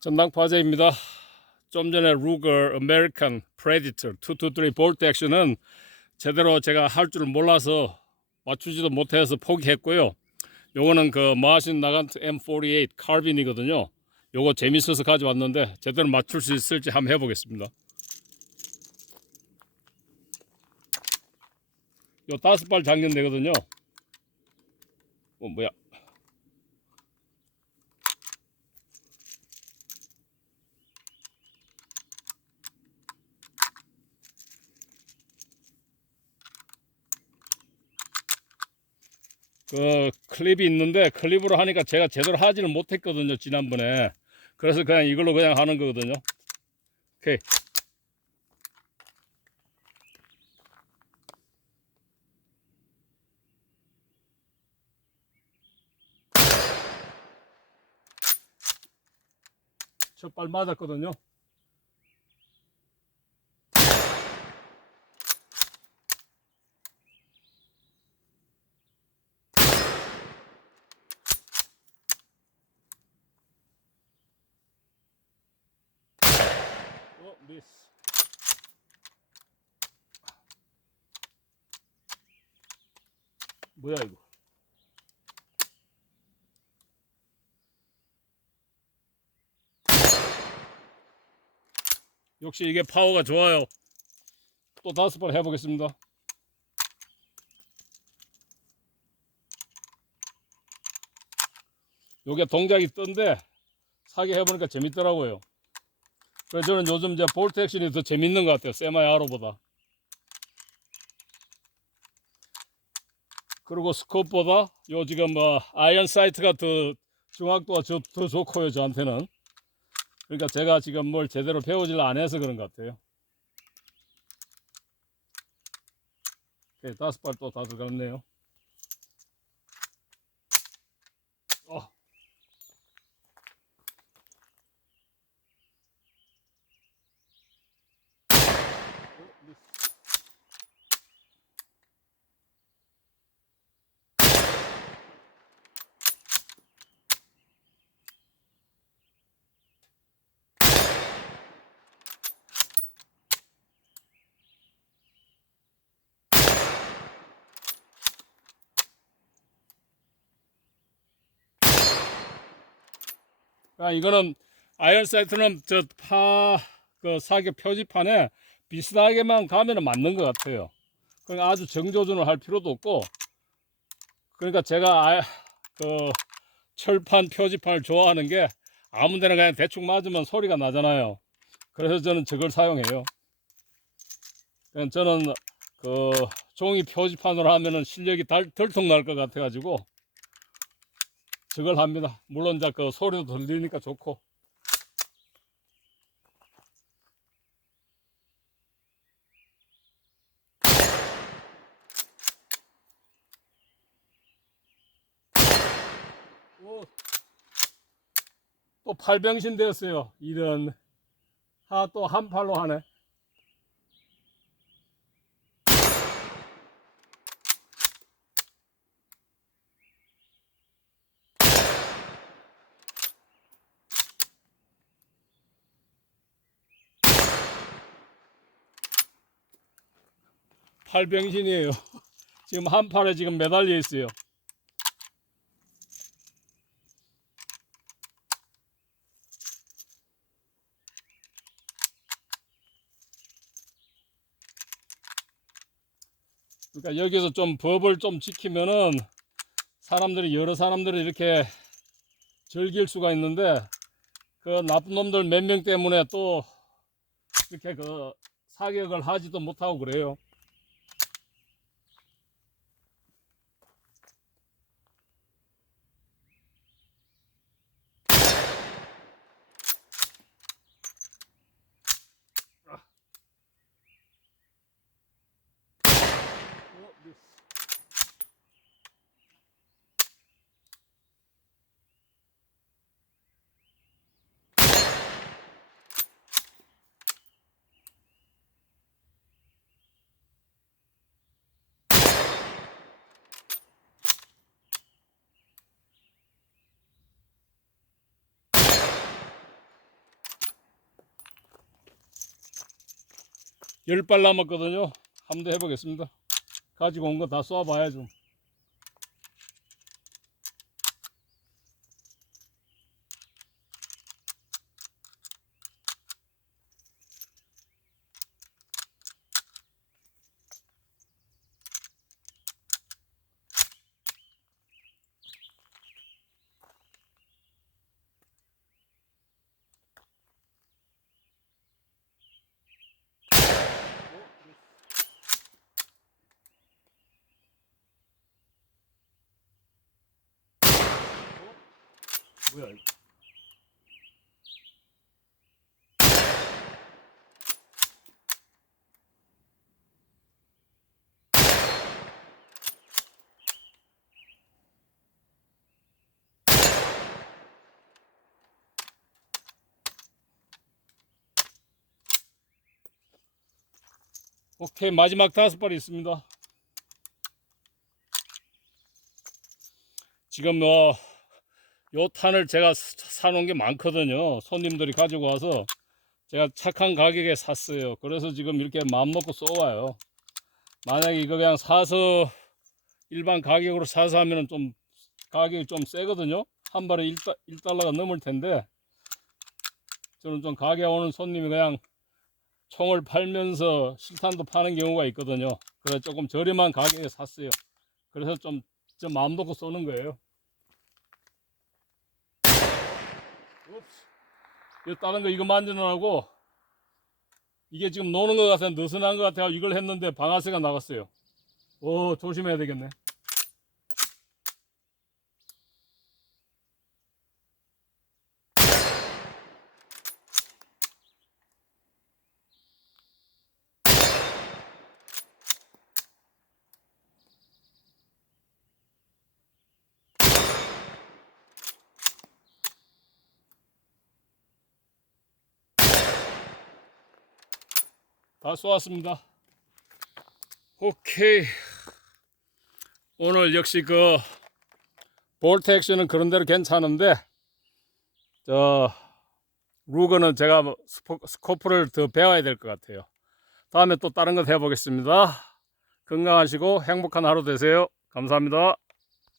전당포 화재입니다. 좀 전에 루거 아메리칸 프레디터 223 볼트 액션은 제대로 제가 할 줄 몰라서 맞추지도 못해서 포기했고요. 요거는 그 마신 나간트 M48 카빈이거든요. 요거 재밌어서 가져왔는데 제대로 맞출 수 있을지 한번 해보겠습니다. 요 다섯 발 장전 되거든요. 어 뭐야? 그 클립이 있는데 클립으로 하니까 제가 제대로 하지를 못했거든요 지난번에. 그래서 그냥 이걸로 그냥 하는 거거든요. 오케이. 첫발 맞았거든요 어 미스 뭐야 이거? 역시 이게 파워가 좋아요. 또 다섯 번 해보겠습니다. 요게 동작이 뜬데 사기 해보니까 재밌더라고요 그래서 저는 요즘 이제 볼트 액션이 더 재밌는 것 같아요. 세마이 아로보다. 그리고 스코프보다 요 지금 뭐 아이언 사이트가 더 정확도가 저- 더 좋고요. 저한테는. 그러니까 제가 지금 뭘 제대로 배우질 안 해서 그런 것 같아요. 오케이, 다섯 발 또 다 들어갔네요. 아, 이거는 아이언 사이트는 저 파 그 사격 표지판에 비슷하게만 가면은 맞는 것 같아요. 그러니까 아주 정조준을 할 필요도 없고, 그러니까 제가 아, 그 철판 표지판을 좋아하는 게 아무데나 그냥 대충 맞으면 소리가 나잖아요. 그래서 저는 저걸 사용해요. 저는 그 종이 표지판으로 하면은 실력이 달, 덜통 날 것 같아가지고 저걸 합니다. 물론 이제 그 소리도 들리니까 좋고. 오, 또 팔병신 되었어요. 이런 아 또 한 팔로 하네. 팔병신이에요. 지금 한 팔에 지금 매달려 있어요. 그러니까 여기서 좀 법을 좀 지키면은 사람들이 여러 사람들이 이렇게 즐길 수가 있는데 그 나쁜 놈들 몇 명 때문에 또 이렇게 그 사격을 하지도 못하고 그래요. 10발 남았거든요. 한번 더 해보겠습니다. 가지고 온 거 다 쏴봐야죠. 뭐야? 오케이 마지막 다섯 발이 있습니다. 지금 뭐 요 탄을 제가 사- 사놓은 게 많거든요. 손님들이 가지고 와서 제가 착한 가격에 샀어요. 그래서 지금 이렇게 마음 먹고 쏘아요. 만약에 이거 그냥 사서 일반 가격으로 사서 하면은 좀 가격이 좀 세거든요. 한 발에 1달, 1달러가 넘을 텐데 저는 좀 가게 오는 손님이 그냥 총을 팔면서 실탄도 파는 경우가 있거든요. 그래서 조금 저렴한 가격에 샀어요. 그래서 좀, 좀 마음 놓고 쏘는 거예요. 이 다른 거 이거 만지느라고 이게 지금 노는 것 같아 느슨한 것 같아 이걸 했는데 방아쇠가 나갔어요. 오 조심해야 되겠네. 다 쏘았습니다. 오케이. 오늘 역시 그 액션은 그런 대로 괜찮은데 저 루거는 제가 뭐 스포, 스코프를 더 배워야 될 것 같아요. 다음에 또 다른 것 해보겠습니다. 건강하시고 행복한 하루 되세요. 감사합니다.